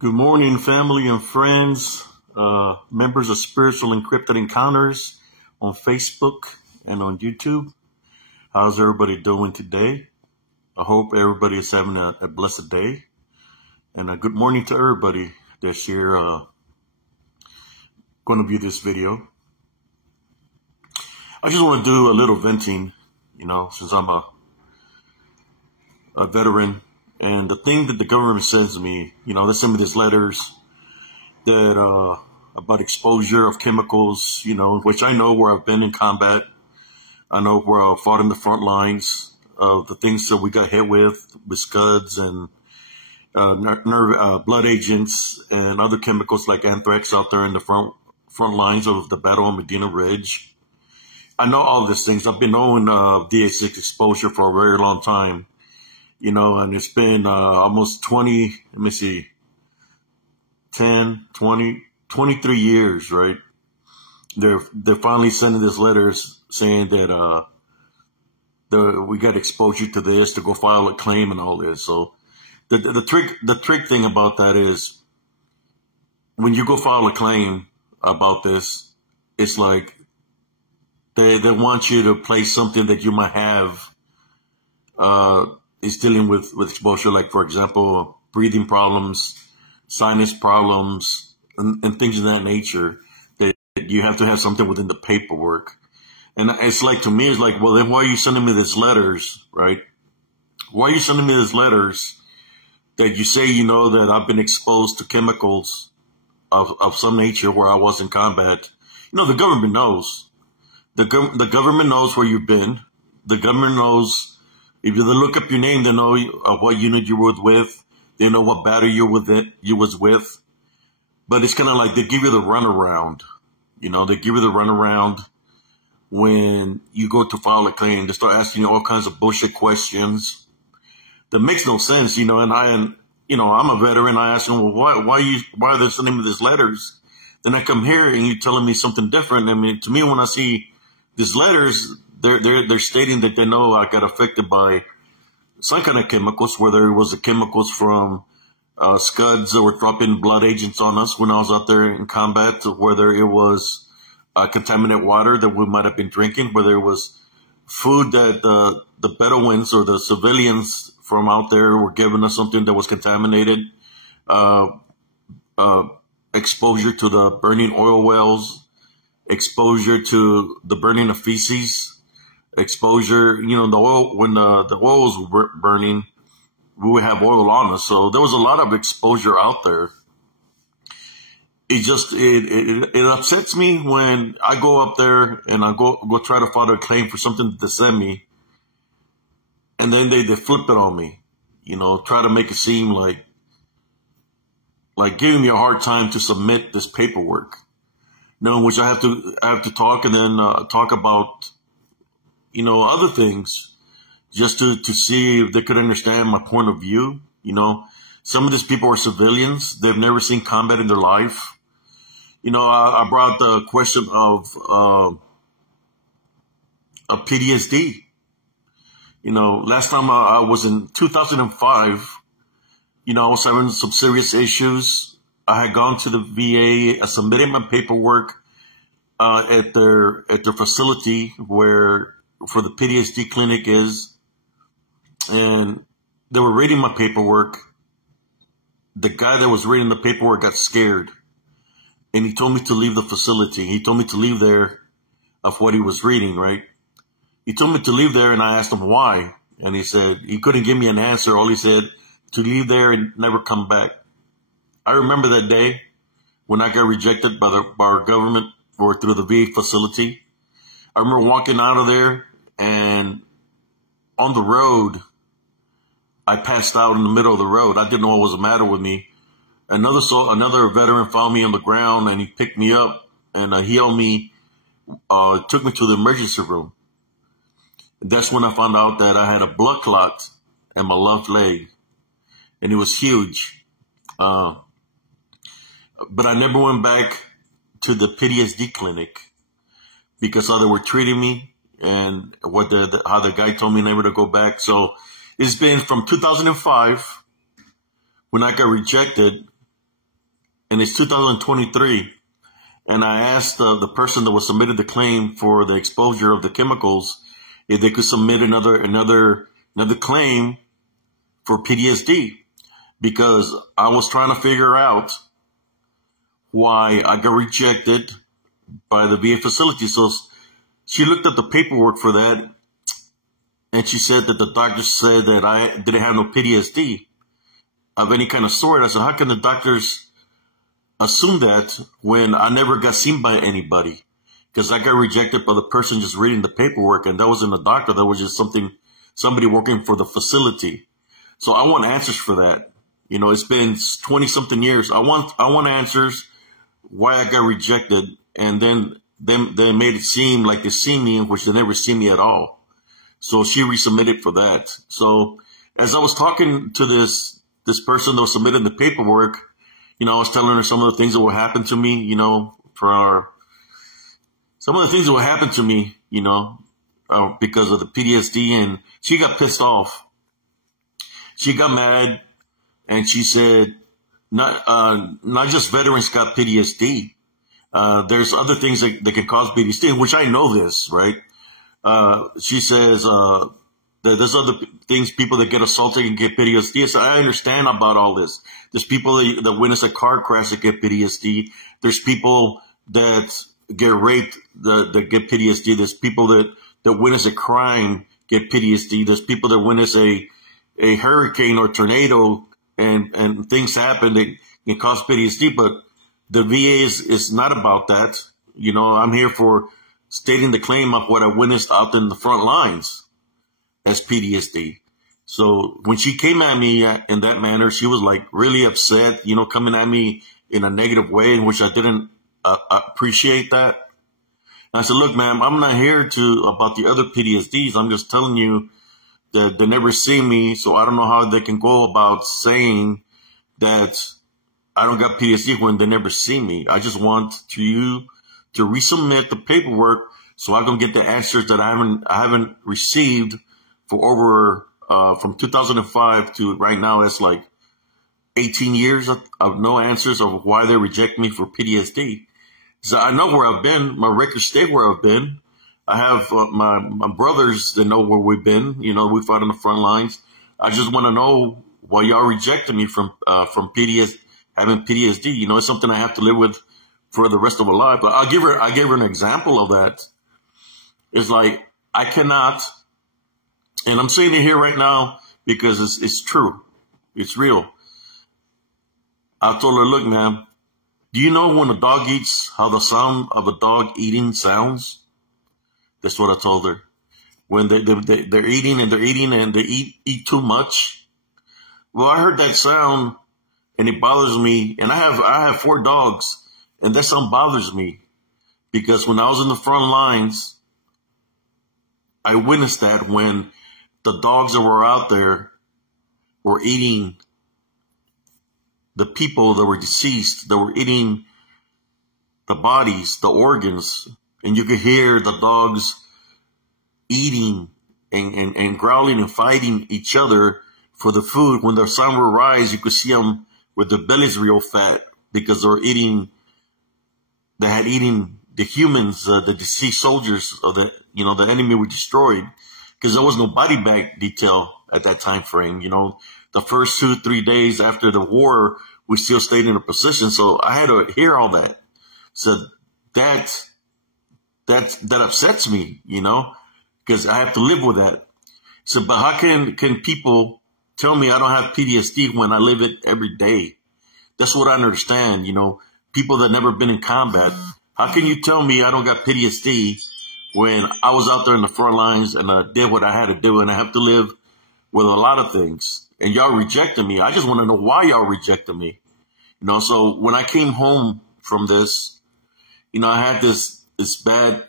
Good morning, family and friends, members of Spiritual Encrypted Encounters on Facebook and on YouTube. How's everybody doing today? I hope everybody is having a blessed day. And a good morning to everybody that's here going to view this video. I just want to do a little venting, since I'm a veteran. And the thing that the government sends me, they send me these letters that about exposure of chemicals, which I know where I've been in combat. I know where I fought in the front lines of the things that we got hit with scuds and blood agents and other chemicals like anthrax out there in the front lines of the battle on Medina Ridge. I know all these things. I've been knowing DA6 exposure for a very long time. And it's been almost 23 years, right? They're finally sending these letters saying that we got exposure to this, to go file a claim and all this. So the trick thing about that is when you go file a claim about this, it's like they want you to place something that you might have is dealing with exposure, like, for example, breathing problems, sinus problems, and things of that nature, that you have to have something within the paperwork. And it's like, to me, it's like, well, then why are you sending me these letters, right? Why are you sending me these letters that you say, that I've been exposed to chemicals of some nature where I was in combat? The government knows. The government knows where you've been. The government knows. If they look up your name, they know what unit you were with. They know what battle you was with. But it's kind of like they give you the runaround. They give you the runaround when you go to file a claim. They start asking you all kinds of bullshit questions that makes no sense. And I'm a veteran. I ask them, well, why are they sending me these letters? Then I come here and you're telling me something different. I mean, to me, when I see these letters, they're stating that they know I got affected by some kind of chemicals, whether it was the chemicals from scuds that were dropping blood agents on us when I was out there in combat, or whether it was contaminated water that we might have been drinking, whether it was food that the Bedouins or the civilians from out there were giving us something that was contaminated, exposure to the burning oil wells, exposure to the burning of feces, exposure, the oil, when the oil was burning, we would have oil on us. So there was a lot of exposure out there. It upsets me when I go up there and I go try to file a claim for something that they send me, and then they flip it on me, try to make it seem like giving me a hard time to submit this paperwork. Which I have to talk and then talk about, other things just to see if they could understand my point of view. Some of these people are civilians. They've never seen combat in their life. I brought the question of PTSD. Last time I was in 2005, I was having some serious issues. I had gone to the VA, I submitted my paperwork at their facility for the PTSD clinic is, and they were reading my paperwork. The guy that was reading the paperwork got scared, and he told me to leave the facility. He told me to leave there of what he was reading, right? He told me to leave there, and I asked him why, and he said he couldn't give me an answer. All he said, to leave there and never come back. I remember that day when I got rejected by our government or through the VA facility. I remember walking out of there, and on the road, I passed out in the middle of the road. I didn't know what was the matter with me. Another veteran found me on the ground, and he picked me up and he held me, took me to the emergency room. And that's when I found out that I had a blood clot in my left leg, and it was huge. But I never went back to the PTSD clinic because how they were treating me and how the guy told me never to go back. So it's been from 2005 when I got rejected and it's 2023. And I asked the person that was submitted the claim for the exposure of the chemicals if they could submit another claim for PTSD, because I was trying to figure out why I got rejected by the VA facility. So she looked at the paperwork for that, and she said that the doctor said that I didn't have no PTSD of any kind of sort. I said, how can the doctors assume that when I never got seen by anybody? Because I got rejected by the person just reading the paperwork, and that wasn't a doctor. That was just somebody working for the facility. So I want answers for that. You know, it's been 20-something years. I want answers why I got rejected, and then they made it seem like they see me, in which they never see me at all. So she resubmitted for that. So as I was talking to this person that was submitting the paperwork, you know, I was telling her some of the things that would happen to me, you know, some of the things that would happen to me, you know, because of the PTSD, and she got pissed off. She got mad, and she said, not just veterans got PTSD. There's other things that can cause PTSD, which I know this, right? She says, that there's other things, people that get assaulted and get PTSD. So I understand about all this. There's people that witness a car crash that get PTSD. There's people that get raped that get PTSD. There's people that witness a crime get PTSD. There's people that witness a hurricane or tornado and things happen that can cause PTSD. But the VA is not about that. You know, I'm here for stating the claim of what I witnessed out in the front lines as PTSD. So when she came at me in that manner, she was like really upset, you know, coming at me in a negative way, in which I didn't appreciate that. And I said, look, ma'am, I'm not here about the other PTSDs. I'm just telling you that they never see me. So I don't know how they can go about saying that I don't got PTSD when they never see me. I just want you to resubmit the paperwork so I can get the answers that I haven't received for over, from 2005 to right now. It's like 18 years of no answers of why they reject me for PTSD. So I know where I've been. My records state where I've been. I have my brothers that know where we've been. You know, we fought on the front lines. I just want to know why y'all rejected me from PTSD, having PTSD. You know, it's something I have to live with for the rest of my life. But I gave her an example of that. It's like, I cannot, and I'm saying it here right now because it's true. It's real. I told her, look, ma'am, do you know when a dog eats, how the sound of a dog eating sounds? That's what I told her. When they're eating and they eat too much. Well, I heard that sound and it bothers me. And I have 4 dogs, and that sound bothers me because when I was in the front lines, I witnessed that when the dogs that were out there were eating the people that were deceased, that were eating the bodies, the organs, and you could hear the dogs eating and growling and fighting each other for the food. When the sun would rise, you could see them with their bellies real fat because they had eaten the humans, the deceased soldiers of the enemy we destroyed, because there was no body bag detail at that time frame. You know, the first 2-3 days after the war, we still stayed in a position. So I had to hear all that. So that upsets me, you know, because I have to live with that. So, but how can people tell me I don't have PTSD when I live it every day? That's what I understand. You know, people that never been in combat. How can you tell me I don't got PTSD when I was out there in the front lines and I did what I had to do, and I have to live with a lot of things, and y'all rejected me? I just want to know why y'all rejected me. You know, so when I came home from this, you know, I had this bad,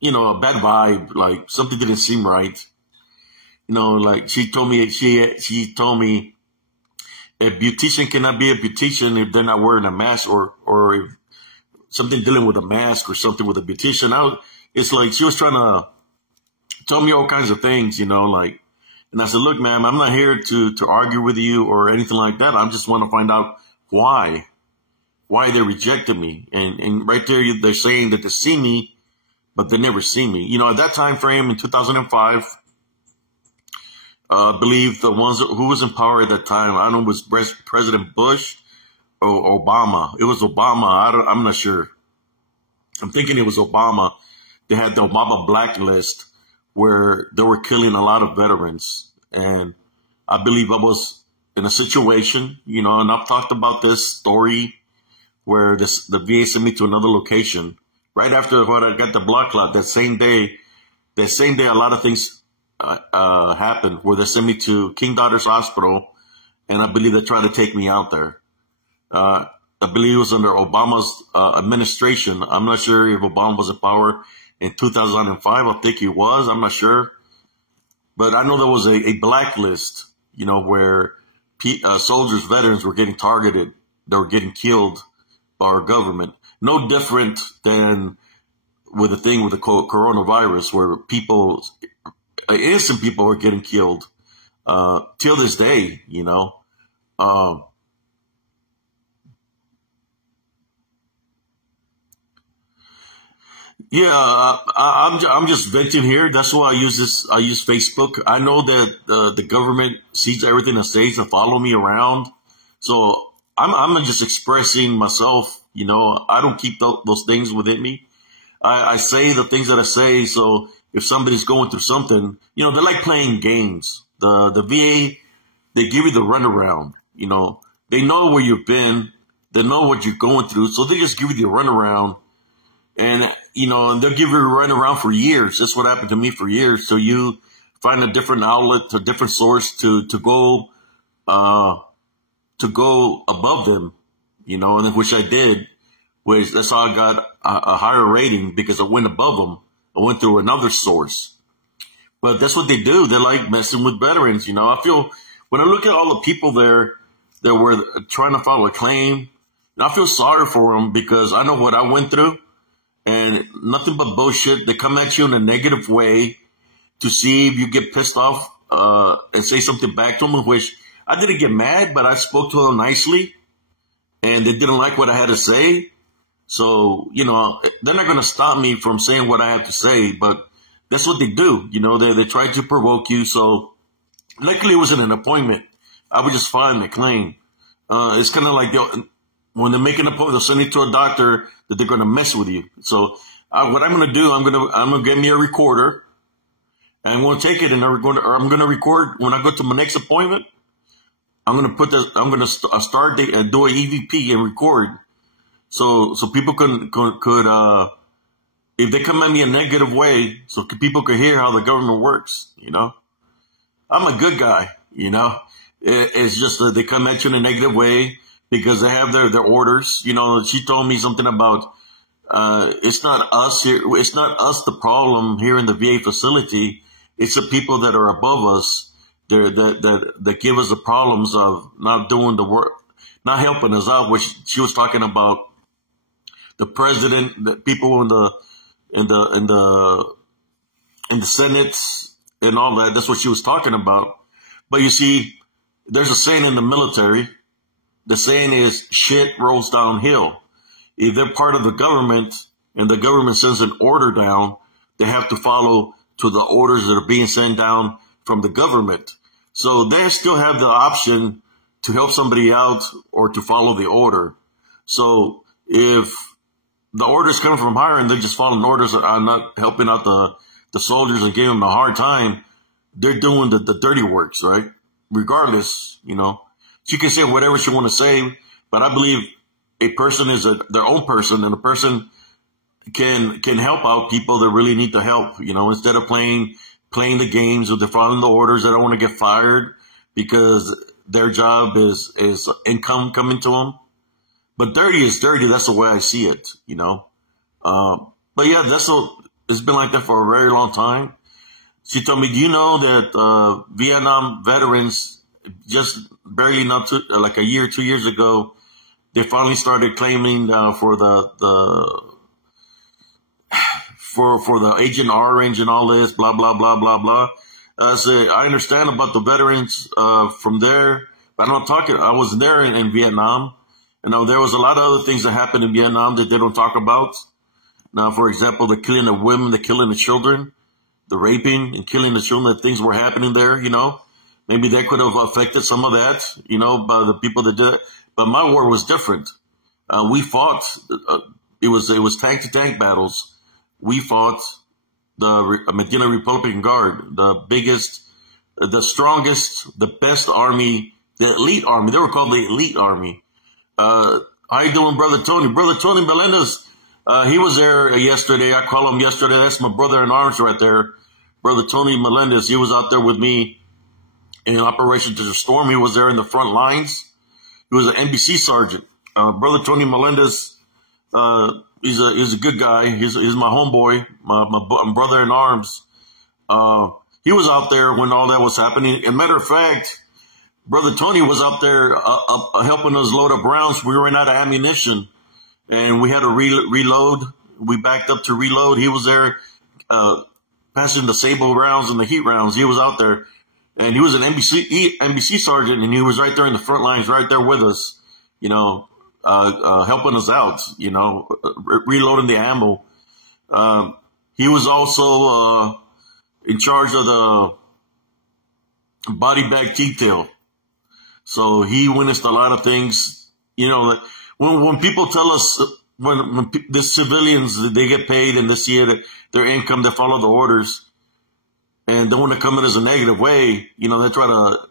you know, a bad vibe, like something didn't seem right. You know, like she told me a beautician cannot be a beautician if they're not wearing a mask, or if something dealing with a mask or something with a beautician. It's like she was trying to tell me all kinds of things, you know, like, and I said, look, ma'am, I'm not here to argue with you or anything like that. I just want to find out why why they rejected me. And right there, they're saying that they see me, but they never see me. You know, at that time frame in 2005, I believe the ones who was in power at that time, I don't know, it was President Bush or Obama. It was Obama. I'm not sure. I'm thinking it was Obama. They had the Obama blacklist where they were killing a lot of veterans. And I believe I was in a situation, you know, and I've talked about this story where the VA sent me to another location. Right after what I got the blood clot, that same day, a lot of things happened where they sent me to King Daughters Hospital, and I believe they tried to take me out there. I believe it was under Obama's administration. I'm not sure if Obama was in power in 2005. I think he was. I'm not sure. But I know there was a blacklist, you know, where soldiers, veterans were getting targeted. They were getting killed by our government. No different than with the thing with the coronavirus, where people, innocent people are getting killed till this day, you know. Yeah, I'm just venting here. That's why I use this. I use Facebook. I know that the government sees everything that stays and follow me around. So I'm just expressing myself. You know, I don't keep those things within me. I say the things that I say. So if somebody's going through something, you know, they're like playing games. The VA, they give you the runaround. You know, they know where you've been. They know what you're going through. So they just give you the runaround. And, you know, and they'll give you a runaround for years. That's what happened to me for years. So you find a different outlet, a different source to go above them, you know, and which I did, which that's how I got a higher rating, because I went above them. I went through another source. But that's what they do. They like messing with veterans, you know. I feel, when I look at all the people there that were trying to file a claim, I feel sorry for them, because I know what I went through. And nothing but bullshit. They come at you in a negative way to see if you get pissed off and say something back to them, which I didn't get mad, but I spoke to them nicely, and they didn't like what I had to say. So, you know, they're not going to stop me from saying what I have to say, but that's what they do. You know, they try to provoke you. So luckily it wasn't an appointment. I would just file the claim. It's kind of like when they make an appointment, they'll send you to a doctor that they're going to mess with you. So what I'm going to do, I'm going to get me a recorder, and I'm going to take it, and I'm going to record when I go to my next appointment. I'm going to start do an EVP and record. So people could if they come at me a negative way, so people could hear how the government works, you know. I'm a good guy, you know. It's just that they come at you in a negative way, because they have their orders. You know, she told me something about, it's not us here. It's not us the problem here in the VA facility. It's the people that are above us that give us the problems of not doing the work, not helping us out, which she was talking about the president, the people in the Senate and all that. That's what she was talking about. But you see, there's a saying in the military. The saying is, shit rolls downhill. If they're part of the government and the government sends an order down, they have to follow to the orders that are being sent down from the government. So they still have the option to help somebody out or to follow the order. So if the orders come from higher and they're just following orders that are not helping out the soldiers and giving them a hard time, they're doing the dirty works, right? Regardless, you know. She can say whatever she want to say, but I believe a person is their own person, and a person can help out people that really need the help. You know, instead of playing the games or they're following the orders, they don't want to get fired because their job is income coming to them. But dirty is dirty. That's the way I see it. You know, but yeah, it's been like that for a very long time. She told me, do you know that Vietnam veterans, just barely like a year, 2 years ago, they finally started claiming for the Agent Orange and all this, blah blah blah blah blah. I understand about the veterans from there, but I was there in Vietnam, There was a lot of other things that happened in Vietnam that they don't talk about. Now, for example, the killing of women, the killing of children, the raping and killing the children, that things were happening there, Maybe that could have affected some of that, by the people that did it. But my war was different. We fought, it was tank to tank battles. We fought the Medina Republican Guard, the biggest, the strongest, the best army, the elite army. They were called the elite army. How you doing, Brother Tony? Brother Tony Melendez, he was there yesterday. I call him yesterday. That's my brother in arms right there. Brother Tony Melendez, he was out there with me in Operation Desert Storm. He was there in the front lines. He was an NBC sergeant. Brother Tony Melendez, he's a good guy. He's my homeboy, my brother in arms. He was out there when all that was happening. And matter of fact, Brother Tony was out there helping us load up rounds. We ran out of ammunition, and we had to reload. We backed up to reload. He was there passing the Sable rounds and the Heat rounds. He was out there. And he was an NBC sergeant, and he was right there in the front lines, right there with us, helping us out, reloading the ammo. He was also in charge of the body bag detail. So he witnessed a lot of things, when people tell us, when the civilians, they get paid and they see it, their income, they follow the orders. And they want to come in as a negative way, they try to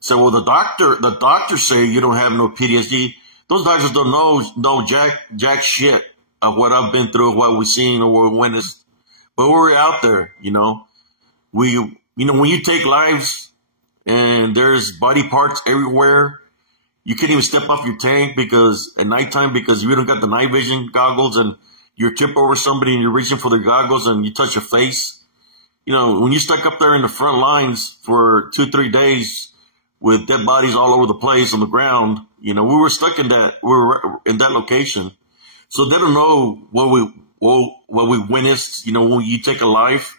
say, well, the doctors say you don't have no PTSD. Those doctors don't know jack shit of what I've been through, what we've seen, or when it's, but we're out there, when you take lives and there's body parts everywhere, you can't even step off your tank at nighttime because you don't got the night vision goggles, and you trip over somebody and you're reaching for the goggles and you touch your face. When you stuck up there in the front lines for 2-3 days with dead bodies all over the place on the ground, we were stuck we were in that location. So they don't know what we witnessed. When you take a life,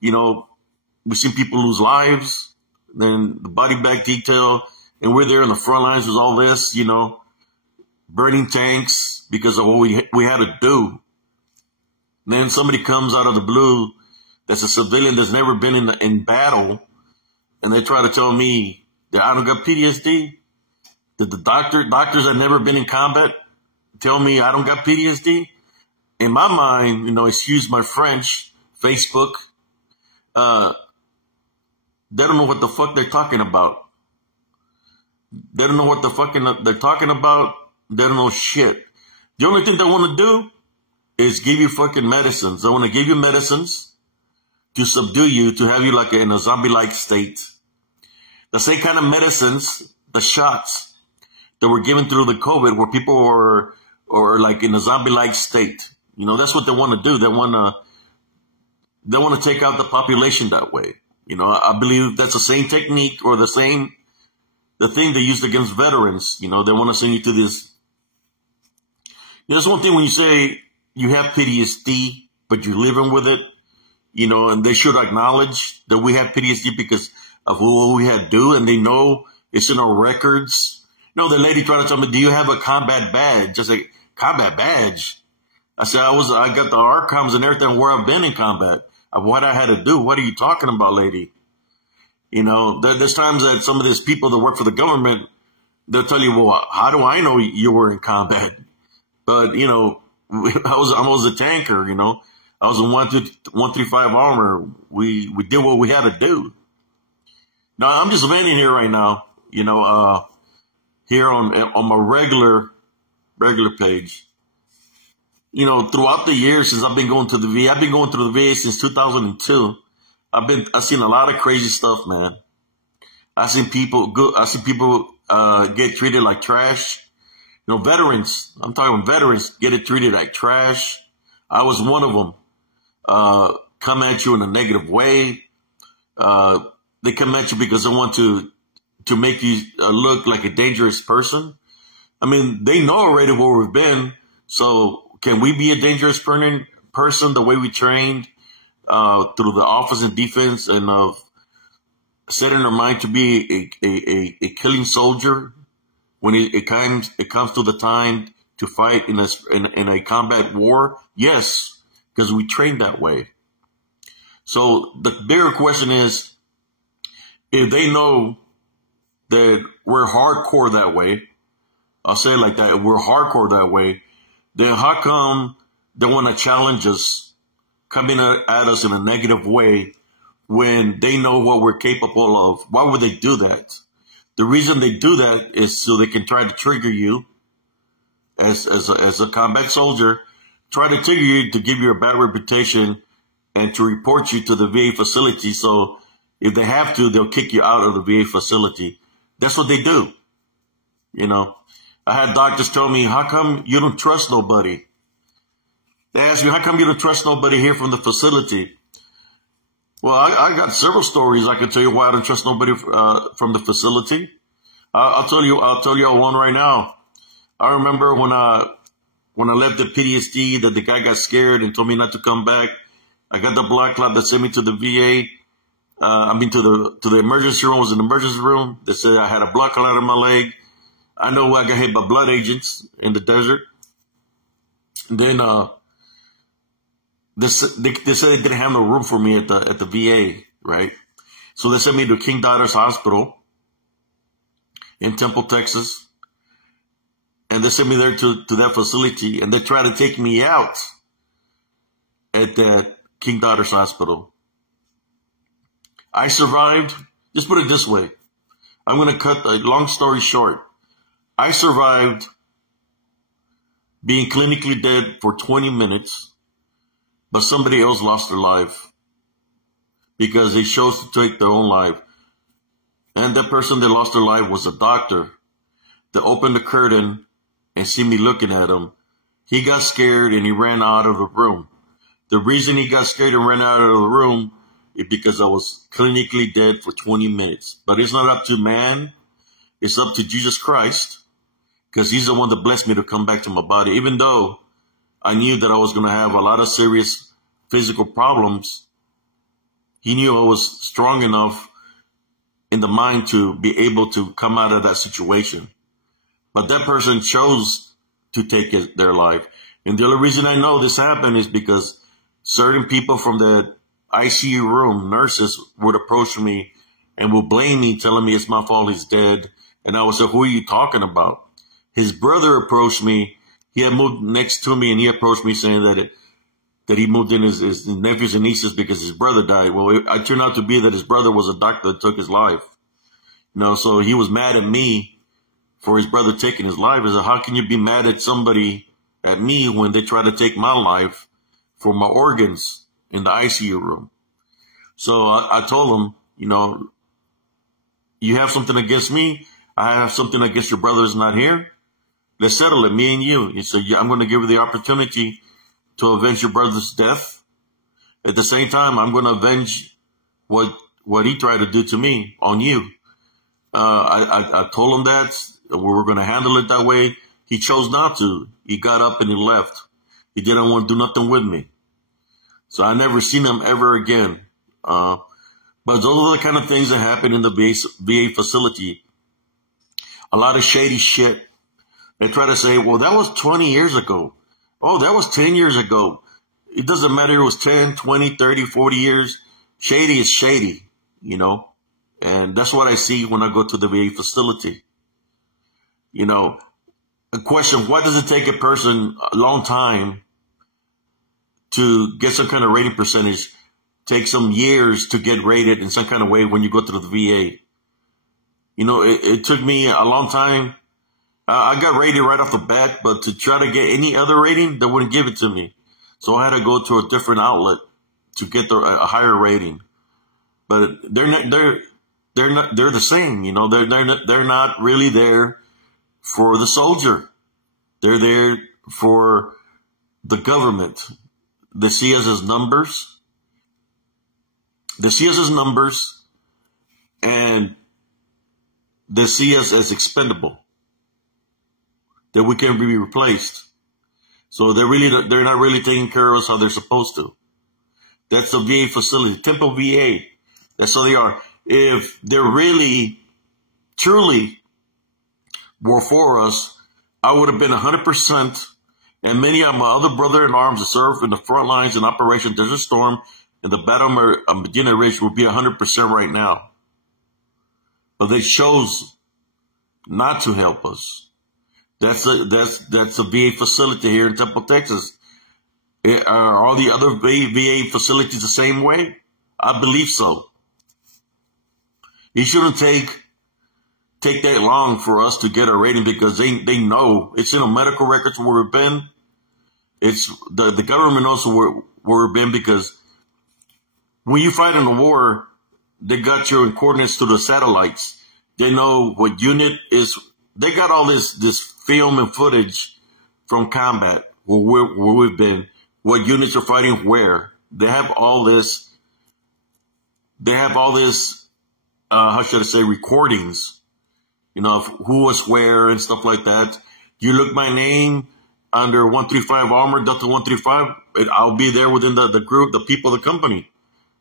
we've seen people lose lives, then the body bag detail, and we're there in the front lines with all this, burning tanks because of what we had to do. And then somebody comes out of the blue that's a civilian that's never been in battle, and they try to tell me that I don't got PTSD. That the doctors that never been in combat tell me I don't got PTSD. In my mind, excuse my French, Facebook, they don't know what the fuck they're talking about. They don't know what the fucking they're talking about. They don't know shit. The only thing they want to do is give you fucking medicines. They want to give you medicines to subdue you, to have you like in a zombie-like state. The same kind of medicines, the shots that were given through the COVID, where people were like in a zombie-like state. That's what they want to do. They want to take out the population that way. I believe that's the same technique or the thing they used against veterans. They want to send you to this. There's one thing when you say you have PTSD, but you're living with it. And they should acknowledge that we have PTSD because of what we had to do, and they know it's in our records. The lady tried to tell me, do you have a combat badge? I said, combat badge? I said, I got the archives and everything where I've been in combat, of what I had to do. What are you talking about, lady? There's times that some of these people that work for the government, they'll tell you, well, how do I know you were in combat? But, I was a tanker, I was in 135 armor. We did what we had to do. Now, I'm just venting here right now, here on my regular page. Throughout the years since I've been going to the VA, I've been going to the VA since 2002. I've seen a lot of crazy stuff, man. I've seen people get treated like trash. Veterans, I'm talking veterans, get it treated like trash. I was one of them. Come at you in a negative way. They come at you because they want to make you look like a dangerous person. I mean, they know already where we've been. So can we be a dangerous person the way we trained through the offense and defense and of setting our mind to be a killing soldier when it comes to the time to fight in a combat war? Yes, because we train that way. So the bigger question is, if they know that we're hardcore that way, I'll say it like that, if we're hardcore that way, then how come they want to challenge us, coming at us in a negative way when they know what we're capable of? Why would they do that? The reason they do that is so they can try to trigger you as a combat soldier, try to trigger you to give you a bad reputation and to report you to the VA facility. So if they have to, they'll kick you out of the VA facility. That's what they do. You know, I had doctors tell me, how come you don't trust nobody? They asked me, how come you don't trust nobody here from the facility? Well, I got several stories. I can tell you why I don't trust nobody from the facility. I'll tell you one right now. I remember when I left the PTSD, that the guy got scared and told me not to come back. I got the blood clot that sent me to the VA. To the emergency room. I was in the emergency room. They said I had a blood clot in my leg. I know I got hit by blood agents in the desert. And then they said they didn't have no room for me at the VA, right? So they sent me to King Daughters Hospital in Temple, Texas. And they sent me there to that facility, and they tried to take me out at that King Daughters Hospital. I survived. Just put it this way. I'm going to cut a long story short. I survived being clinically dead for 20 minutes, but somebody else lost their life because they chose to take their own life. And that person that lost their life was a doctor that opened the curtain and see me looking at him. He got scared and he ran out of the room. The reason he got scared and ran out of the room is because I was clinically dead for 20 minutes. But it's not up to man. It's up to Jesus Christ, because he's the one that blessed me to come back to my body. Even though I knew that I was going to have a lot of serious physical problems, he knew I was strong enough in the mind to be able to come out of that situation. But that person chose to take their life. And the only reason I know this happened is because certain people from the ICU room, nurses, would approach me and would blame me, telling me it's my fault he's dead. And I would say, who are you talking about? His brother approached me. He had moved next to me, and he approached me saying that he moved in his nephews and nieces because his brother died. Well, it turned out to be that his brother was a doctor that took his life. You know, so he was mad at me for his brother taking his life. I said, how can you be mad at somebody, at me, when they try to take my life for my organs in the ICU room? So I told him, you know, you have something against me. I have something against your brother's not here. Let's settle it, me and you. He said, yeah, I'm going to give you the opportunity to avenge your brother's death. At the same time, I'm going to avenge what he tried to do to me on you. I told him that we were going to handle it that way. He chose not to. He got up and he left. He didn't want to do nothing with me. So I never seen him ever again. But those are the kind of things that happen in the VA facility. A lot of shady shit. They try to say, well, that was 20 years ago. Oh, that was 10 years ago. It doesn't matter if it was 10, 20, 30, 40 years. Shady is shady, you know. And that's what I see when I go to the VA facility. You know, a question, why does it take a person a long time to get some kind of rating percentage? Take some years to get rated in some kind of way when you go to the VA. You know, it took me a long time. I got rated right off the bat, but to try to get any other rating, they wouldn't give it to me. So I had to go to a different outlet to get a higher rating. But they're the same, you know. They're not really there for the soldier. They're there for the government. They see us as numbers. They see us as numbers, and they see us as expendable, that we can be replaced. So they're not really taking care of us how they're supposed to. That's the VA facility, Temple VA. That's how they are. If they're really, truly were for us, I would have been 100%. And many of my other brother-in-arms that served in the front lines in Operation Desert Storm and the Battle of Medina Ridge would be 100% right now. But they chose not to help us. That's a VA facility here in Temple, Texas. Are all the other VA facilities the same way? I believe so. It shouldn't take that long for us to get a rating because they know it's in the medical records where we've been. It's the government knows where we've been because when you fight in a war, they got your coordinates to the satellites. They know what unit is. They got all this film and footage from combat where we've been, what units are fighting where. They have all this. They have all this. How should I say? Recordings. You know, of who was where and stuff like that. You look my name under 135 Armor, Delta 135, I'll be there within the group, the people, the company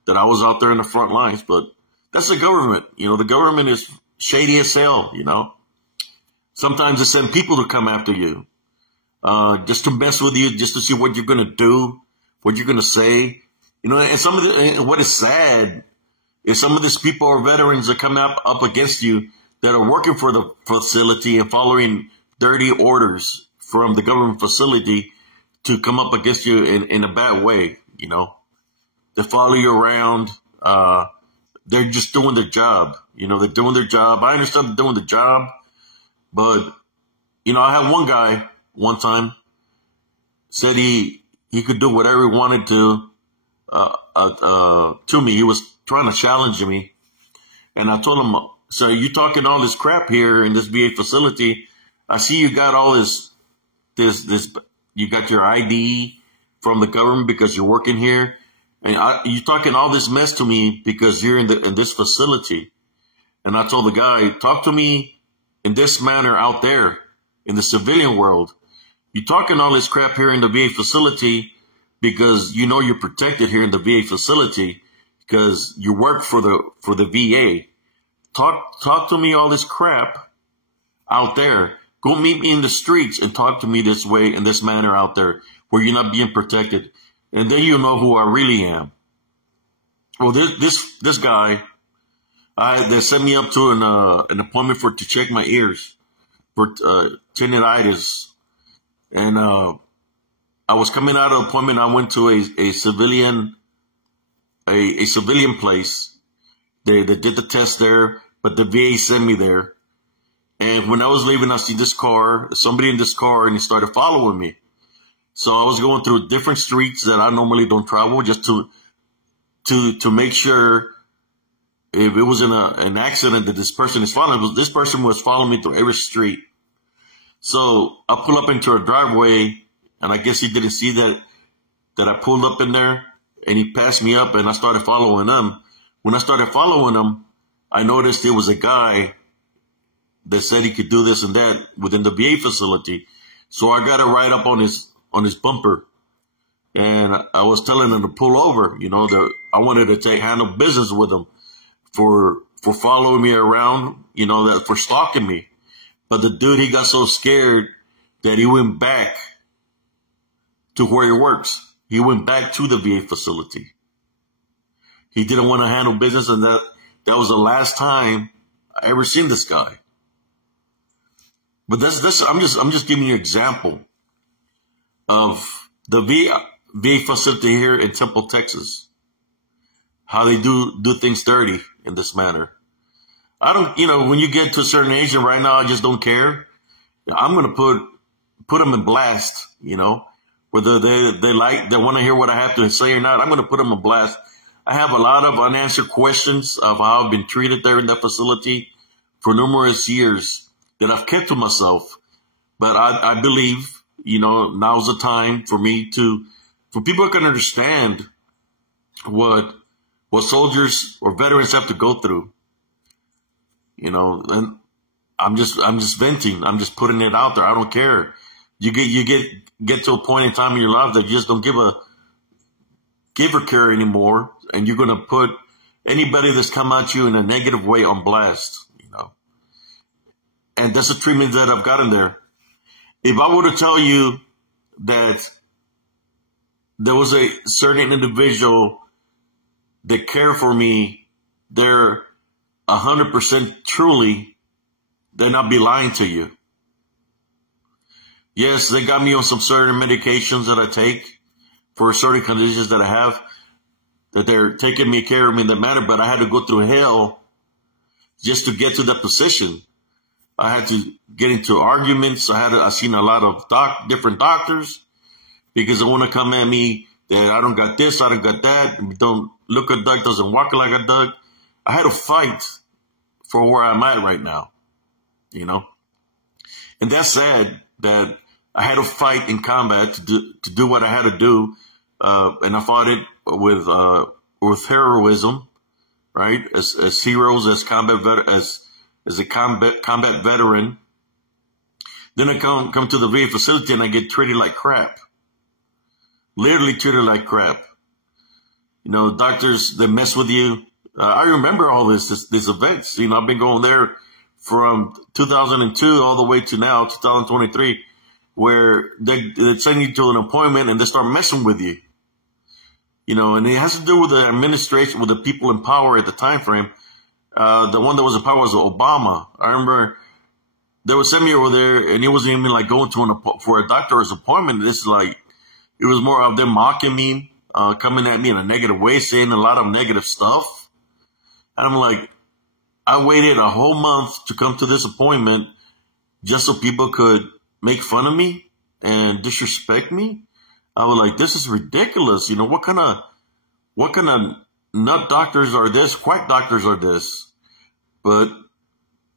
that I was out there in the front lines. But that's the government. You know, the government is shady as hell, you know. Sometimes they send people to come after you, just to mess with you, just to see what you're going to do, what you're going to say. You know, and what is sad is some of these people are veterans that come up against you that are working for the facility and following dirty orders from the government facility to come up against you in a bad way, you know. They follow you around. They're just doing their job. You know, they're doing their job. I understand they're doing the job, but, you know, I had one guy one time said he could do whatever he wanted to me. He was trying to challenge me. And I told him, so you talking all this crap here in this VA facility. I see you got all this, you got your ID from the government because you're working here. And you're talking all this mess to me because you're in this facility. And I told the guy, talk to me in this manner out there in the civilian world. You're talking all this crap here in the VA facility because you know you're protected here in the VA facility because you work for the VA. Talk to me all this crap out there. Go meet me in the streets and talk to me this way, in this manner out there, where you're not being protected. And then you'll know who I really am. Well, this guy, they sent me up to an appointment to check my ears for tinnitus. And I was coming out of the appointment. I went to a civilian place. They did the test there, but the VA sent me there. And when I was leaving, I see somebody in this car, and he started following me. So I was going through different streets that I normally don't travel just to make sure if it was an accident that this person is following. This person was following me through every street. So I pull up into a driveway, and I guess he didn't see that I pulled up in there, and he passed me up, and I started following him. When I started following him, I noticed there was a guy that said he could do this and that within the VA facility. So I got a ride up on his bumper, and I was telling him to pull over. You know, I wanted to handle business with him for following me around, you know, for stalking me. But the dude, he got so scared that he went back to where he works. He went back to the VA facility. He didn't want to handle business, and that was the last time I ever seen this guy. But I'm just giving you an example of the VA facility here in Temple, Texas. How they do things dirty in this manner. I don't, you know, when you get to a certain age, and right now I just don't care. I'm going to put them in blast, you know, whether they want to hear what I have to say or not. I'm going to put them in blast. I have a lot of unanswered questions of how I've been treated there in that facility for numerous years that I've kept to myself. But I believe, you know, now's the time for me for people who can understand what soldiers or veterans have to go through. You know, and I'm just venting. I'm just putting it out there. I don't care. You get to a point in time in your life that you just don't give or care anymore, and you're gonna put anybody that's come at you in a negative way on blast. You know, And that's the treatment that I've gotten there. If I were to tell you that there was a certain individual that cared for me, they're 100% truly, then I'd be lying to you. Yes, they got me on some certain medications that I take for certain conditions that I have, that they're taking me care of me in that matter, but I had to go through hell just to get to that position. I had to get into arguments. I seen a lot of different doctors because they want to come at me that I don't got this, I don't got that, don't look a duck, doesn't walk like a duck. I had to fight for where I'm at right now, you know? And that's sad that I had to fight in combat to do what I had to do. And I fought it with heroism, right? As heroes, as a combat veteran. Then I come to the VA facility and I get treated like crap. Literally treated like crap. You know, doctors, they mess with you. I remember all these events. You know, I've been going there from 2002 all the way to now, 2023, where they send you to an appointment and they start messing with you. You know, and it has to do with the administration, with the people in power at the time frame. The one that was in power was Obama. I remember they would send me over there, and it wasn't even like going for a doctor's appointment. It's like, it was more of them mocking me, coming at me in a negative way, saying a lot of negative stuff. And I'm like, I waited a whole month to come to this appointment just so people could make fun of me and disrespect me. I was like, this is ridiculous. You know, what kind of nut doctors are this? Quack doctors are this? But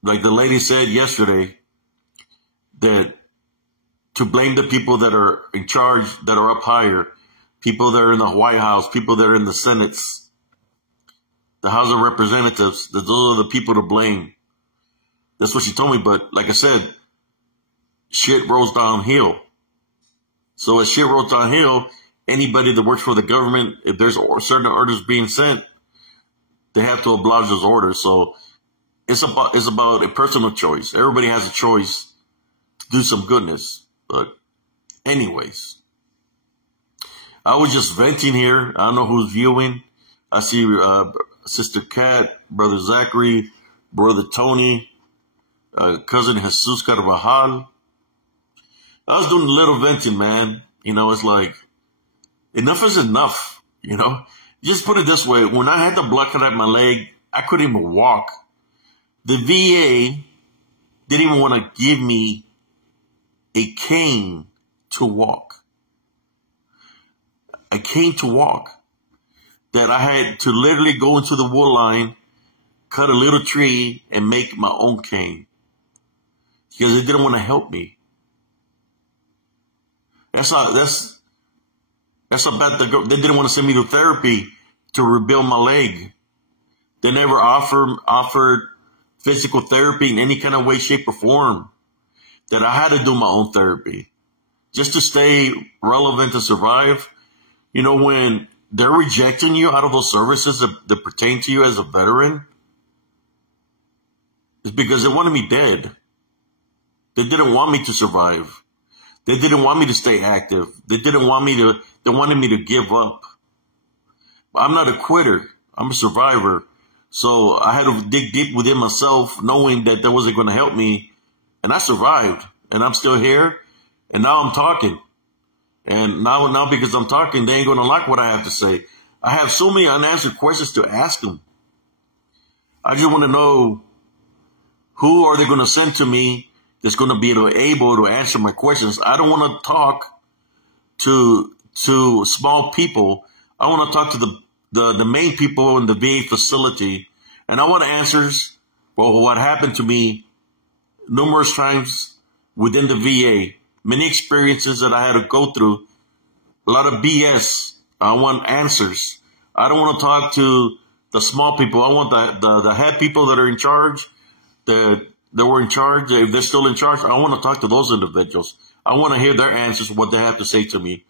like the lady said yesterday, that to blame the people that are in charge, that are up higher, people that are in the White House, people that are in the Senates, the House of Representatives, that those are the people to blame. That's what she told me. But like I said, shit rolls downhill. So as shit rolls downhill, anybody that works for the government, if there's certain orders being sent, they have to oblige those orders. So it's about a personal choice. Everybody has a choice to do some goodness. But anyways, I was just venting here. I don't know who's viewing. I see Sister Kat, Brother Zachary, Brother Tony, Cousin Jesus Carvajal. I was doing a little venting, man. You know, it's like, enough is enough, you know? Just put it this way. When I had the blood cut out my leg, I couldn't even walk. The VA didn't even want to give me a cane to walk. A cane to walk. That I had to literally go into the wood line, cut a little tree, and make my own cane. Because they didn't want to help me. That's how bad they didn't want to send me to therapy to rebuild my leg. They never offered physical therapy in any kind of way, shape, or form. That I had to do my own therapy just to stay relevant to survive. You know, when they're rejecting you out of those services that pertain to you as a veteran, it's because they wanted me dead. They didn't want me to survive. They didn't want me to stay active. They wanted me to give up. I'm not a quitter. I'm a survivor. So I had to dig deep within myself, knowing that that wasn't going to help me. And I survived. And I'm still here. And now I'm talking. And now because I'm talking, they ain't going to like what I have to say. I have so many unanswered questions to ask them. I just want to know, who are they going to send to me that's going to be able to answer my questions? I don't want to talk to small people. I want to talk to the main people in the VA facility. And I want answers for what happened to me numerous times within the VA. Many experiences that I had to go through. A lot of BS. I want answers. I don't want to talk to the small people. I want the head people that are in charge, that were in charge. If they're still in charge, I want to talk to those individuals. I want to hear their answers, what they have to say to me.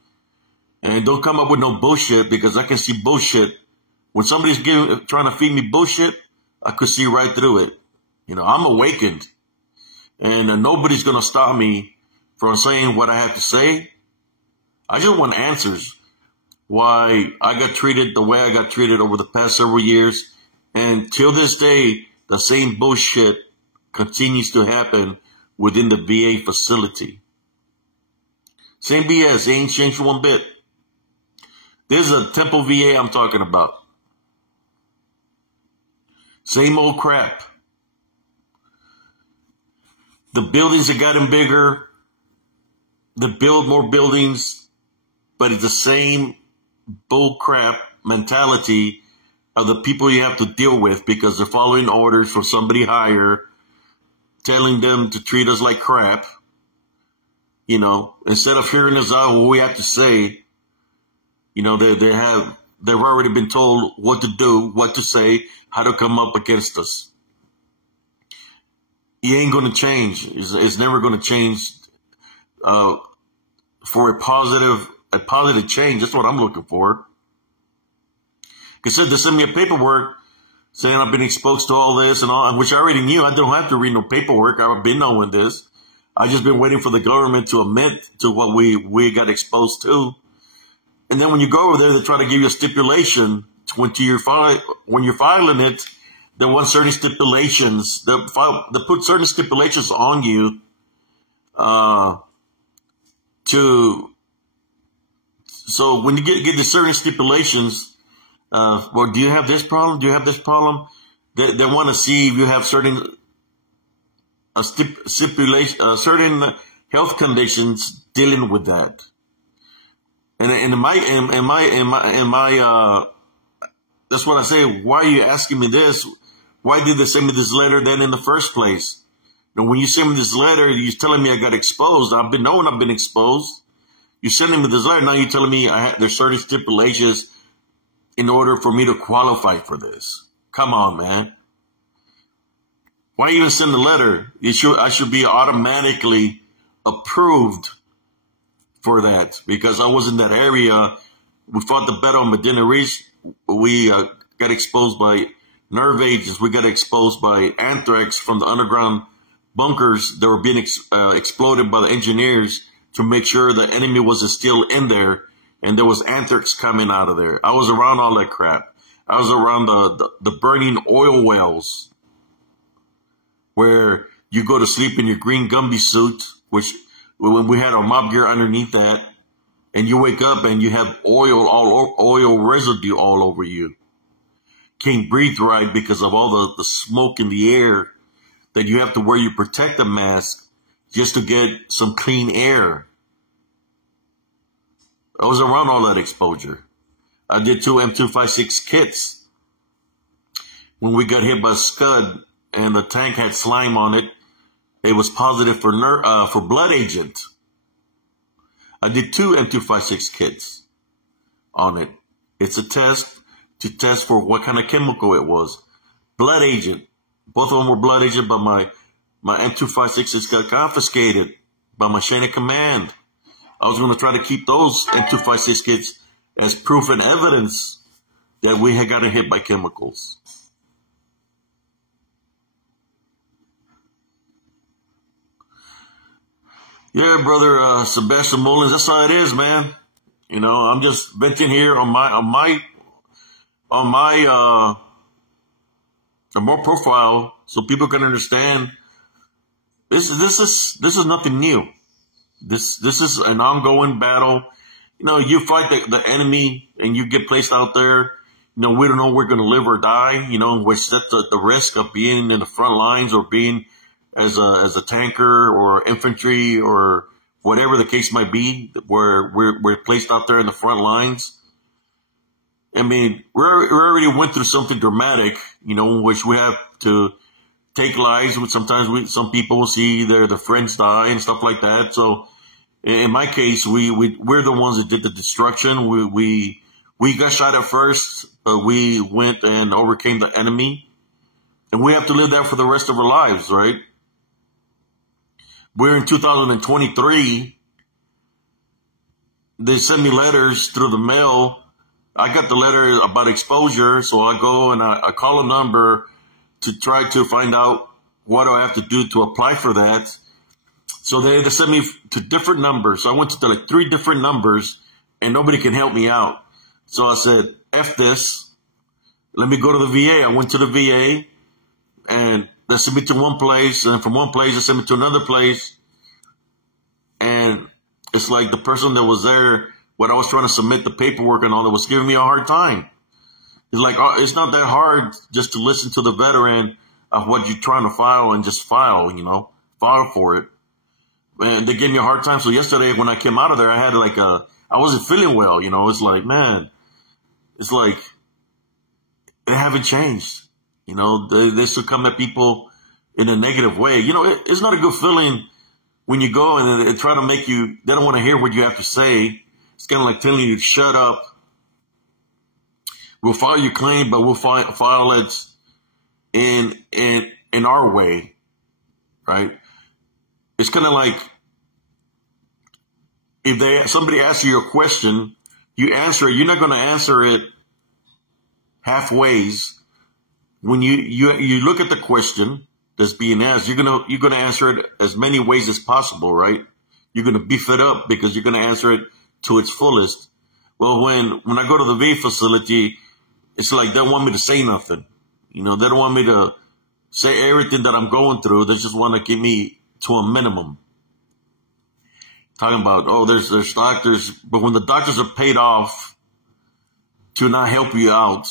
And don't come up with no bullshit, because I can see bullshit. When somebody's trying to feed me bullshit, I could see right through it. You know, I'm awakened. And nobody's going to stop me from saying what I have to say. I just want answers why I got treated the way I got treated over the past several years. And till this day, the same bullshit continues to happen within the VA facility. Same BS, ain't changed one bit. This is a Temple VA I'm talking about. Same old crap. The buildings have gotten bigger. They build more buildings, but it's the same bull crap mentality of the people you have to deal with because they're following orders from somebody higher, telling them to treat us like crap. You know, instead of hearing us out what we have to say, you know, they've already been told what to do, what to say, how to come up against us. It ain't going to change. It's never going to change for a positive change. That's what I'm looking for. Because they sent me a paperwork saying I've been exposed to all this and all, which I already knew. I don't have to read no paperwork. I've been knowing this. I just been waiting for the government to admit to what we got exposed to. And then when you go over there, they try to give you a stipulation when you're filing it. They want certain stipulations. They put certain stipulations on you so when you get the certain stipulations, well, do you have this problem? Do you have this problem? They want to see if you have certain certain health conditions dealing with that. And in my that's what I say. Why are you asking me this? Why did they send me this letter then in the first place? And when you send me this letter, you're telling me I got exposed. I've been knowing I've been exposed. You're sending me this letter. Now you're telling me there's certain stipulations in order for me to qualify for this. Come on, man. Why even send the letter? I should be automatically approved for that because I was in that area. We fought the battle on Medina Ridge. We got exposed by nerve agents. We got exposed by anthrax from the underground bunkers that were being exploded by the engineers to make sure the enemy wasn't still in there, and there was anthrax coming out of there. I was around all that crap. I was around the burning oil wells where you go to sleep in your green Gumby suit, which when we had our mob gear underneath that, and you wake up and you have oil residue all over you. Can't breathe right because of all the smoke in the air that you have to wear your protective mask just to get some clean air. I was around all that exposure. I did 2 M256 kits. When we got hit by a Scud and the tank had slime on it, it was positive for blood agent. I did 2 M256 kits on it. It's a test to test for what kind of chemical it was. Blood agent. Both of them were blood agent, but my M256 got confiscated by my chain of command. I was going to try to keep those M256 kits as proof and evidence that we had gotten hit by chemicals. Yeah, brother Sebastian Mullins, that's how it is, man. You know, I'm just venting here on my more profile so people can understand. This is nothing new. This is an ongoing battle. You know, you fight the enemy and you get placed out there. You know, we don't know we're going to live or die. You know, we're set the risk of being in the front lines or being as a tanker or infantry or whatever the case might be, where we're placed out there in the front lines. I mean, we already went through something dramatic, you know, in which we have to take lives. Sometimes some people will see their friends die and stuff like that. So in my case, we're the ones that did the destruction. We got shot at first, but we went and overcame the enemy, and we have to live that for the rest of our lives, right? We're in 2023. They send me letters through the mail. I got the letter about exposure, so I go and I call a number to try to find out what do I have to do to apply for that? So they had to send me to different numbers. So I went to like 3 different numbers and nobody can help me out. So I said, F this. Let me go to the VA. I went to the VA and they sent me to one place. And from one place, they sent me to another place. And it's like the person that was there when I was trying to submit the paperwork and all that was giving me a hard time. It's like, it's not that hard just to listen to the veteran of what you're trying to file and just file, file for it. And they gave me a hard time. So yesterday when I came out of there, I had I wasn't feeling well, It's like, man, it's like they haven't changed. They still come at people in a negative way. It's not a good feeling when you go and they try to make you, they don't want to hear what you have to say. It's kind of like telling you to shut up. We'll file your claim, but we'll file it in our way, right? It's kind of like if somebody asks you a question, you answer it. You're not going to answer it halfways. When you look at the question that's being asked, you're gonna answer it as many ways as possible, right? You're gonna beef it up because you're gonna answer it to its fullest. Well, when I go to the VA facility, it's like they don't want me to say nothing. They don't want me to say everything that I'm going through. They just want to keep me to a minimum. Talking about, there's doctors, but when the doctors are paid off to not help you out,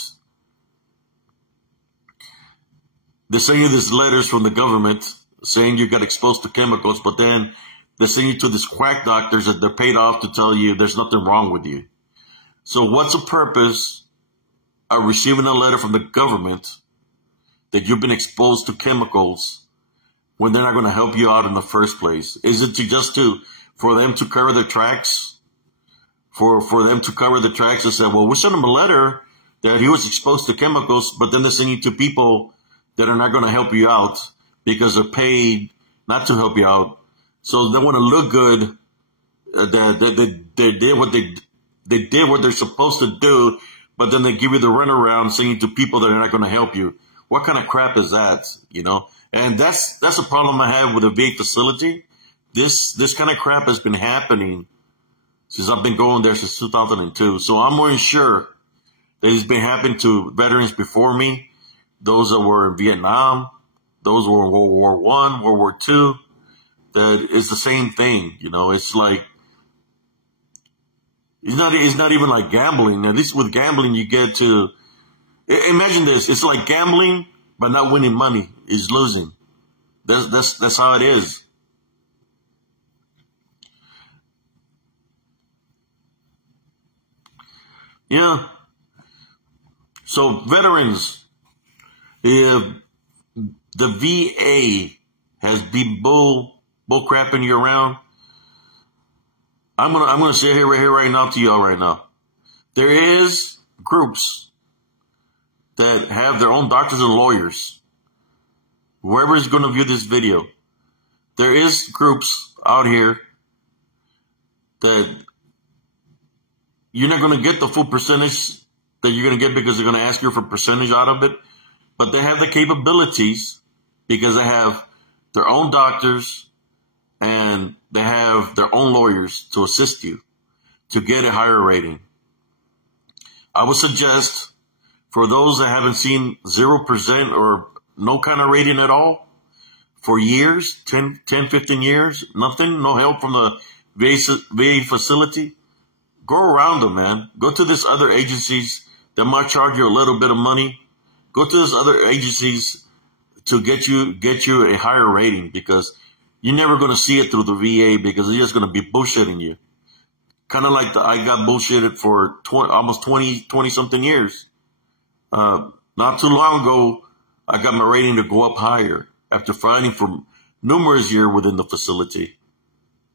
they send you these letters from the government saying you got exposed to chemicals, but then they send you to these quack doctors that they're paid off to tell you there's nothing wrong with you. So what's the purpose of receiving a letter from the government that you've been exposed to chemicals when they're not going to help you out in the first place? Is it for them to cover their tracks? For them to cover the tracks and say, well, we sent him a letter that he was exposed to chemicals, but then they send you to people that are not going to help you out because they're paid not to help you out. So they want to look good. They did what they're supposed to do, but then they give you the runaround, sending you to people that are not going to help you. What kind of crap is that? And that's a problem I have with the VA facility. This kind of crap has been happening since I've been going there since 2002. So I'm more sure that it's been happening to veterans before me. Those that were in Vietnam, those who were in World War I, World War II, that is the same thing. It's like, it's not even like gambling. At least with gambling, you get to, imagine this. It's like gambling, but not winning money. It's losing. That's how it is. Yeah. So veterans, the VA has been bull crapping you around. I'm gonna say it right now to y'all right now. There is groups that have their own doctors and lawyers. Whoever is going to view this video, there is groups out here that you're not going to get the full percentage that you're going to get because they're going to ask you for percentage out of it. But they have the capabilities because they have their own doctors and they have their own lawyers to assist you to get a higher rating. I would suggest for those that haven't seen 0% or no kind of rating at all for years, 10, 15 years, nothing, no help from the VA facility, go around them, man. Go to these other agencies that might charge you a little bit of money. Go to these other agencies to get you a higher rating because you're never going to see it through the VA because they're just going to be bullshitting you. Kind of like I got bullshitted for almost 20 something years. Not too long ago, I got my rating to go up higher after fighting for numerous years within the facility.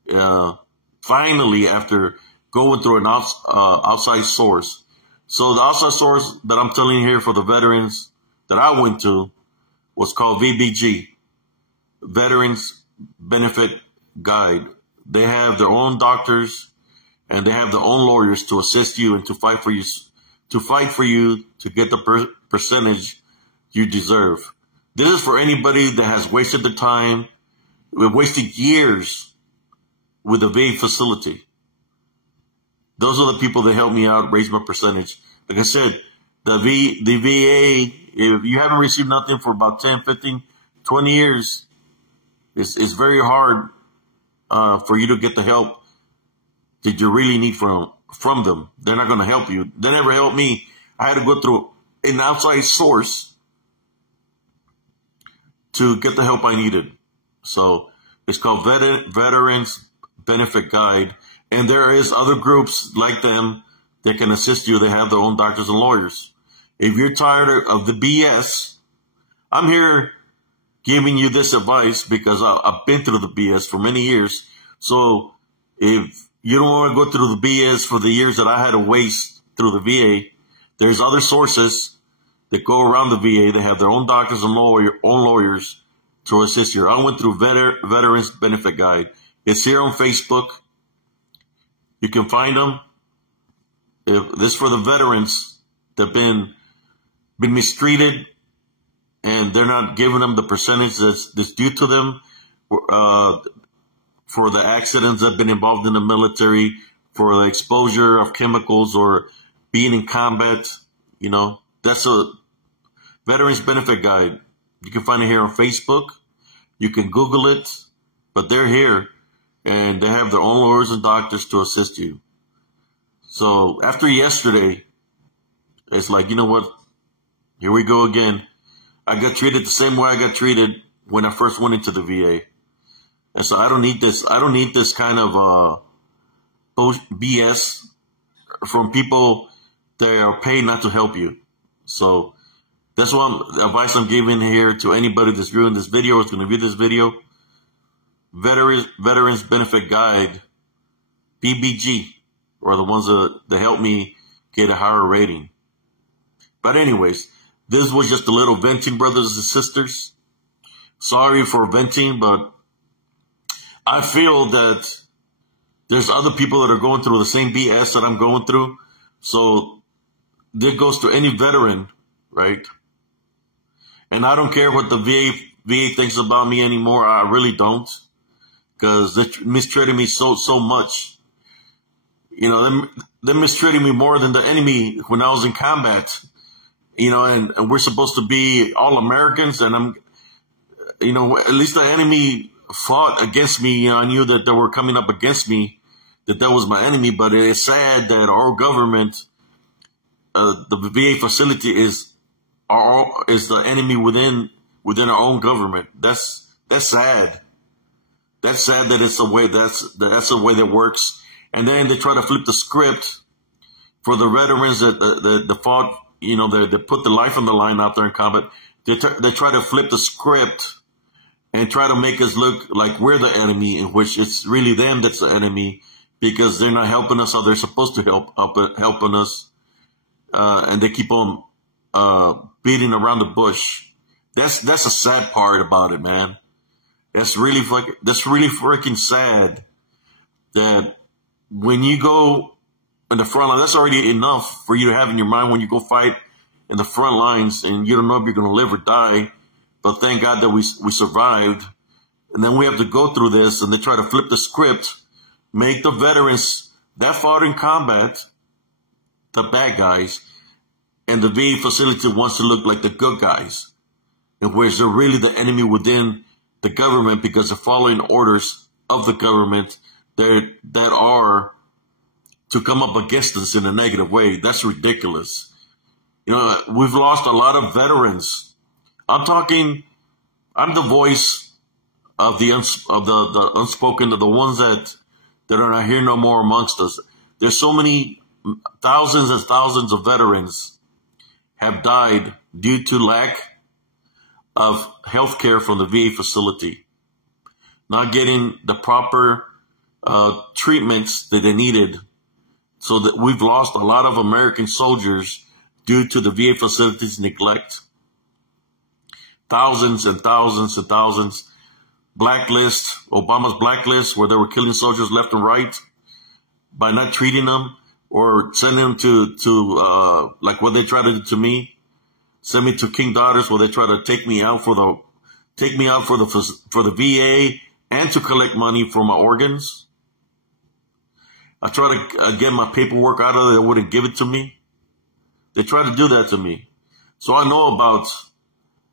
Finally, after going through an outside source. So the outside source that I'm telling you here for the veterans that I went to was called VBG, Veterans Benefit Guide. They have their own doctors and they have their own lawyers to assist you and to fight for you to get the percentage you deserve. This is for anybody that has wasted the time, wasted years with the VA facility. Those are the people that help me out, raise my percentage. Like I said, the VA, if you haven't received nothing for about 10, 15, 20 years, it's very hard for you to get the help that you really need from them. They're not going to help you. They never helped me. I had to go through an outside source to get the help I needed. So it's called Veterans Benefit Guide. And there is other groups like them that can assist you. They have their own doctors and lawyers. If you're tired of the BS, I'm here giving you this advice because I've been through the BS for many years. So if you don't want to go through the BS for the years that I had to waste through the VA, there's other sources that go around the VA. They have their own doctors and own lawyers to assist you. I went through Veterans Benefit Guide. It's here on Facebook. You can find them. This is for the veterans that have been mistreated, and they're not giving them the percentage that's due to them for the accidents that have been involved in the military, for the exposure of chemicals or being in combat. You know, that's a Veterans Benefit Guide. You can find it here on Facebook. You can Google it, but they're here. And they have their own lawyers and doctors to assist you. So after yesterday, it's like, you know what? Here we go again. I got treated the same way I got treated when I first went into the VA. And so I don't need this. I don't need this kind of BS from people that are paid not to help you. So that's the advice I'm giving here to anybody that's viewing this video or is going to view this video. Veterans Benefit Guide, VBG, or the ones that helped me get a higher rating. But anyways, this was just a little venting, brothers and sisters. Sorry for venting, but I feel that there's other people that are going through the same BS that I'm going through. So this goes to any veteran, right? And I don't care what the VA thinks about me anymore. I really don't. Because they mistreated me so much. You know, they mistreated me more than the enemy when I was in combat. You know, and we're supposed to be all Americans, and you know, at least the enemy fought against me. You know, I knew that they were coming up against me, that was my enemy. But it is sad that our government, the VA facility is the enemy within our own government. That's sad. That's sad that it's the way that's the way that works. And then they try to flip the script for the veterans that fought, you know, that put the life on the line out there in combat. They try to flip the script and try to make us look like we're the enemy, in which it's really them that's the enemy because they're not helping us how they're supposed to helping us. And they keep on beating around the bush. That's a sad part about it, man. That's really freaking sad that when you go in the front line, that's already enough for you to have in your mind when you go fight in the front lines and you don't know if you're going to live or die. But thank God that we survived. And then we have to go through this, and they try to flip the script, make the veterans that fought in combat the bad guys, and the VA facility wants to look like the good guys, in which they're really the enemy within the government because they're following orders of the government that are to come up against us in a negative way. That's ridiculous. You know, we've lost a lot of veterans. I'm the voice of the unspoken, of the ones that are not here no more amongst us. There's so many thousands and thousands of veterans have died due to lack of health care from the VA facility, not getting the proper treatments that they needed. So that we've lost a lot of American soldiers due to the VA facility's neglect. Thousands and thousands and thousands. Blacklist, Obama's blacklist, where they were killing soldiers left and right by not treating them or sending them to like what they tried to do to me. send me to King Daughters where they try to take me out for the VA and to collect money for my organs. I try to get my paperwork out of there. They wouldn't give it to me. They try to do that to me. So I know about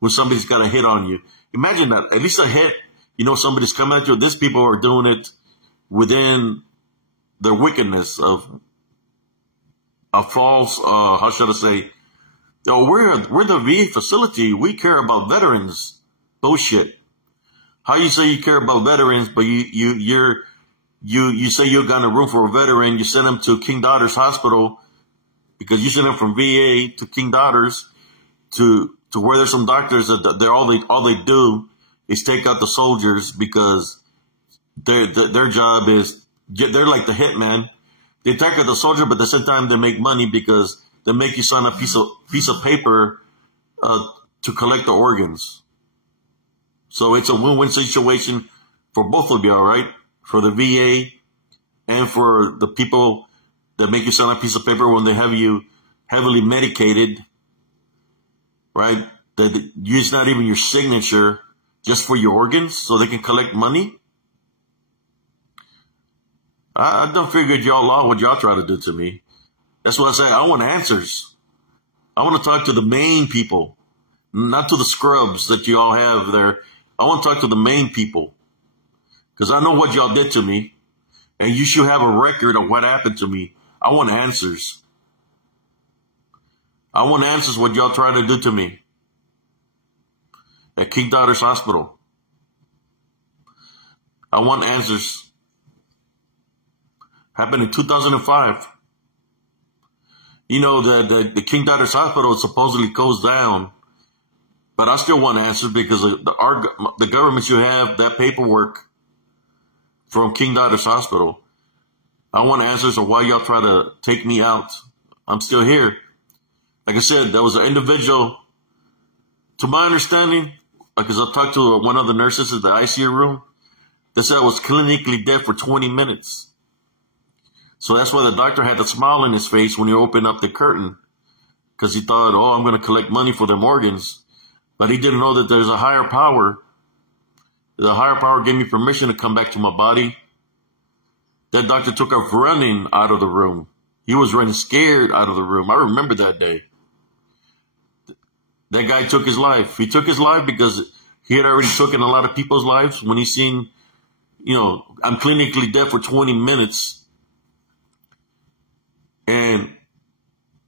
when somebody's got a hit on you. Imagine that. At least a hit, somebody's coming at you. These people are doing it within their wickedness of a false, how should I say, we're the VA facility. We care about veterans. Bullshit. How you say you care about veterans, but you say you got a room for a veteran, you send them to King Daughters Hospital because you send them from VA to King Daughters to where there's some doctors that all they do is take out the soldiers because their job is, they're like the hitman. They take out the soldier, but at the same time they make money because they make you sign a piece of paper to collect the organs. So it's a win-win situation for both of you, all right? For the VA and for the people that make you sign a piece of paper when they have you heavily medicated, right? That use not even your signature just for your organs so they can collect money. I don't figure y'all out what y'all try to do to me. That's what I say. I want answers. I want to talk to the main people, not to the scrubs that you all have there. I want to talk to the main people because I know what y'all did to me, and you should have a record of what happened to me. I want answers. I want answers what y'all trying to do to me at King Daughters Hospital. I want answers. Happened in 2005. The King Daughters Hospital supposedly closed down, but I still want answers because the government should have that paperwork from King Daughters Hospital. I want answers of why y'all try to take me out. I'm still here. Like I said, there was an individual, to my understanding, because I talked to one of the nurses in the ICU room, that said I was clinically dead for 20 minutes. So that's why the doctor had a smile on his face when he opened up the curtain, because he thought, I'm going to collect money for their organs. But he didn't know that there's a higher power. The higher power gave me permission to come back to my body. That doctor took off running out of the room. He was running scared out of the room. I remember that day. That guy took his life. He took his life because he had already taken a lot of people's lives when he seen, I'm clinically dead for 20 minutes. And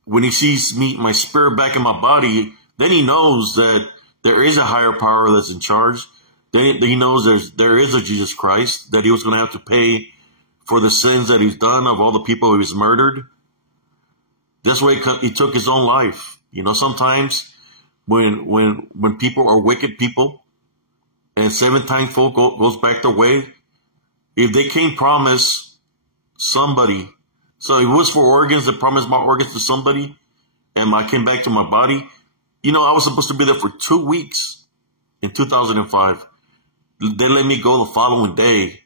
when he sees my spirit back in my body, then he knows that there is a higher power that's in charge. Then he knows there is a Jesus Christ, that he was going to have to pay for the sins that he's done of all the people he's murdered. This way he took his own life. Sometimes when people are wicked people and 7 times folk goes back their way, if they can't promise somebody, so if it was for organs, they promised my organs to somebody and I came back to my body, I was supposed to be there for 2 weeks in 2005. They let me go the following day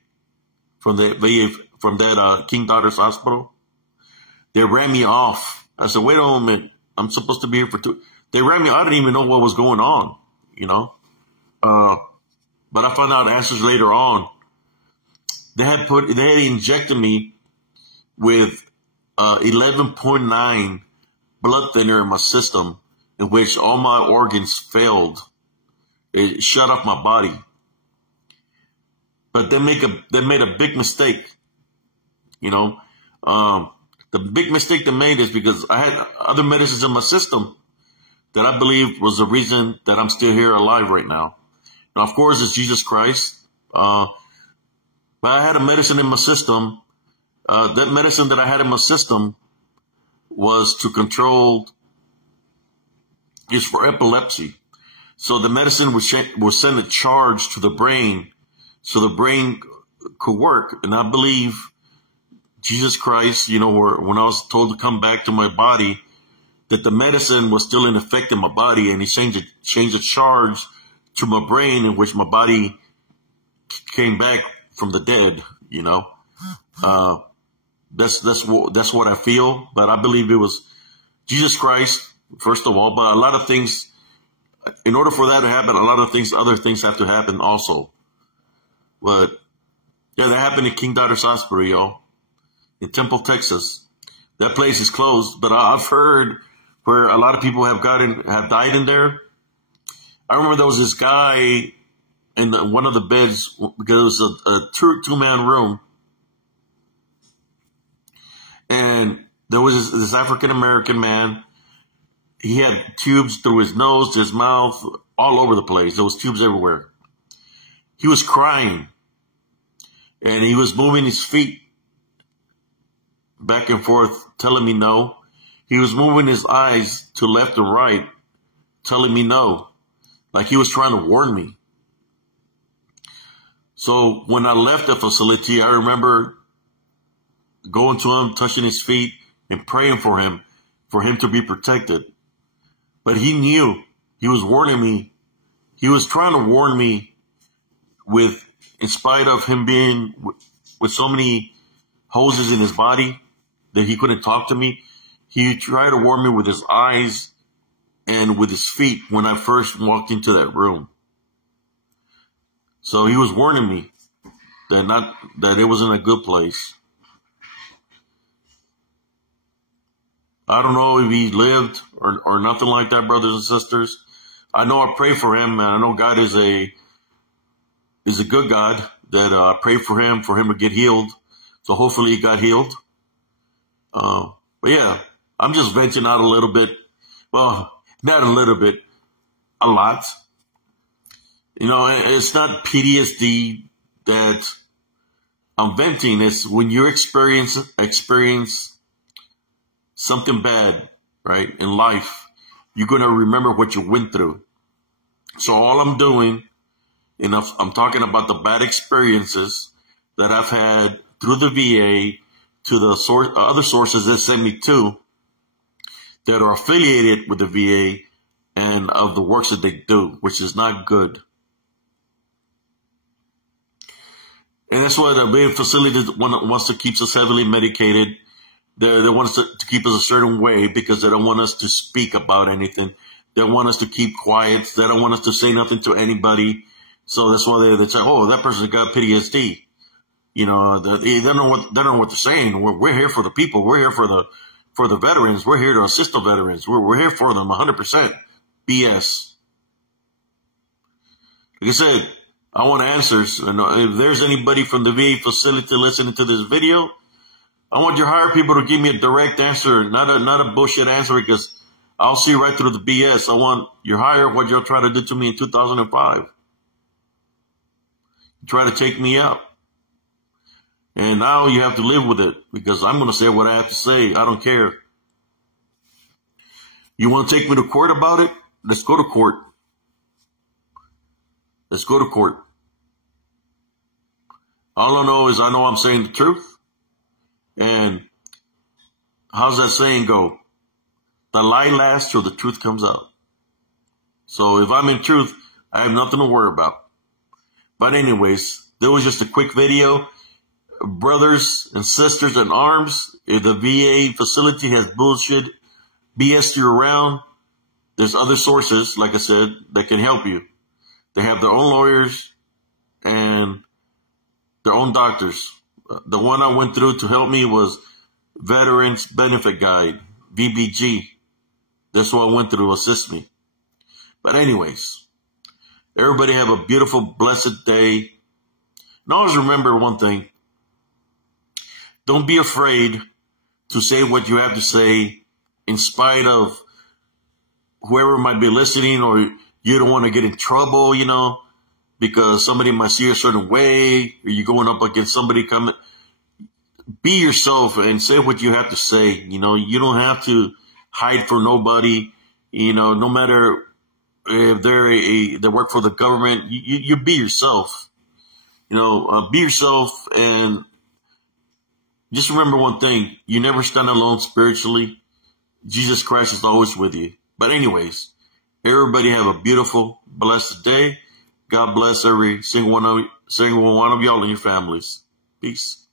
from that King Daughters Hospital. They ran me off. I said, wait a minute, I'm supposed to be here for 2. They ran me. I didn't even know what was going on, but I found out answers later on. They had injected me with 11.9 blood thinner in my system, in which all my organs failed. It shut off my body. But they made a big mistake. The big mistake they made is because I had other medicines in my system that I believe was the reason that I'm still here alive right now. Now, of course, it's Jesus Christ. But I had a medicine in my system. That medicine that I had in my system was to control, is for epilepsy. So the medicine would send a charge to the brain so the brain could work. And I believe Jesus Christ, when I was told to come back to my body, that the medicine was still in effect in my body, and he changed the charge to my brain, in which my body came back from the dead. That's what I feel. But I believe it was Jesus Christ first of all, but a lot of things, in order for that to happen, a lot of things, other things have to happen also. But yeah, that happened in King Daughter's Hospital, y'all, in Temple, Texas. That place is closed, but I've heard where a lot of people have died in there. I remember there was this guy in one of the beds, because it was a two-man room, and there was this African-American man. He had tubes through his nose, his mouth, all over the place. There was tubes everywhere. He was crying, and he was moving his feet back and forth, telling me no. He was moving his eyes to left and right, telling me no, like he was trying to warn me. So when I left the facility, I remember going to him, touching his feet, and praying for him to be protected. But he knew. He was warning me. He was trying to warn me in spite of him being with so many hoses in his body that he couldn't talk to me. He tried to warn me with his eyes and with his feet when I first walked into that room. So he was warning me that it wasn't a good place. I don't know if he lived or nothing like that, brothers and sisters. I know I pray for him, and I know God is a good God, that I pray for him to get healed. So hopefully he got healed. But yeah, I'm just venting out a little bit. Well, not a little bit, a lot. You know, it's not PTSD that I'm venting. It's when you experience something bad, right, in life, you're going to remember what you went through. So all I'm doing, I'm talking about the bad experiences that I've had through the VA to the other sources that send me to that are affiliated with the VA and of the works that they do, which is not good. And that's why the VA facility wants to keep us heavily medicated. They want us to keep us a certain way because they don't want us to speak about anything. They want us to keep quiet. They don't want us to say nothing to anybody. So that's why they say, oh, that person's got PTSD. You know, they don't know what they're saying. We're here for the people. We're here for the veterans. We're here to assist the veterans. We're here for them 100%. BS. Like I said, I want answers. And if there's anybody from the VA facility listening to this video, I want your hired people to give me a direct answer, not a bullshit answer, because I'll see right through the BS. I want your hire what y'all tried to do to me in 2005. Try to take me out. And now you have to live with it, because I'm going to say what I have to say. I don't care. You want to take me to court about it? Let's go to court. Let's go to court. All I know is I know I'm saying the truth. And how's that saying go? The lie lasts till the truth comes out. So if I'm in truth, I have nothing to worry about. But anyways, there was just a quick video. Brothers and sisters in arms, if the VA facility has bullshit, BS you around, there's other sources, like I said, that can help you. They have their own lawyers and their own doctors. The one I went through to help me was Veterans Benefit Guide, VBG. That's what I went through to assist me. But anyways, everybody have a beautiful, blessed day. And always remember one thing. Don't be afraid to say what you have to say in spite of whoever might be listening, or you don't want to get in trouble, you know, because somebody might see a certain way, or you're going up against somebody coming. Be yourself and say what you have to say. You know, you don't have to hide for nobody. You know, no matter if they work for the government, you be yourself. You know, be yourself, and just remember one thing. You never stand alone spiritually. Jesus Christ is always with you. But anyways, everybody have a beautiful, blessed day. God bless every single one of y'all and your families. Peace.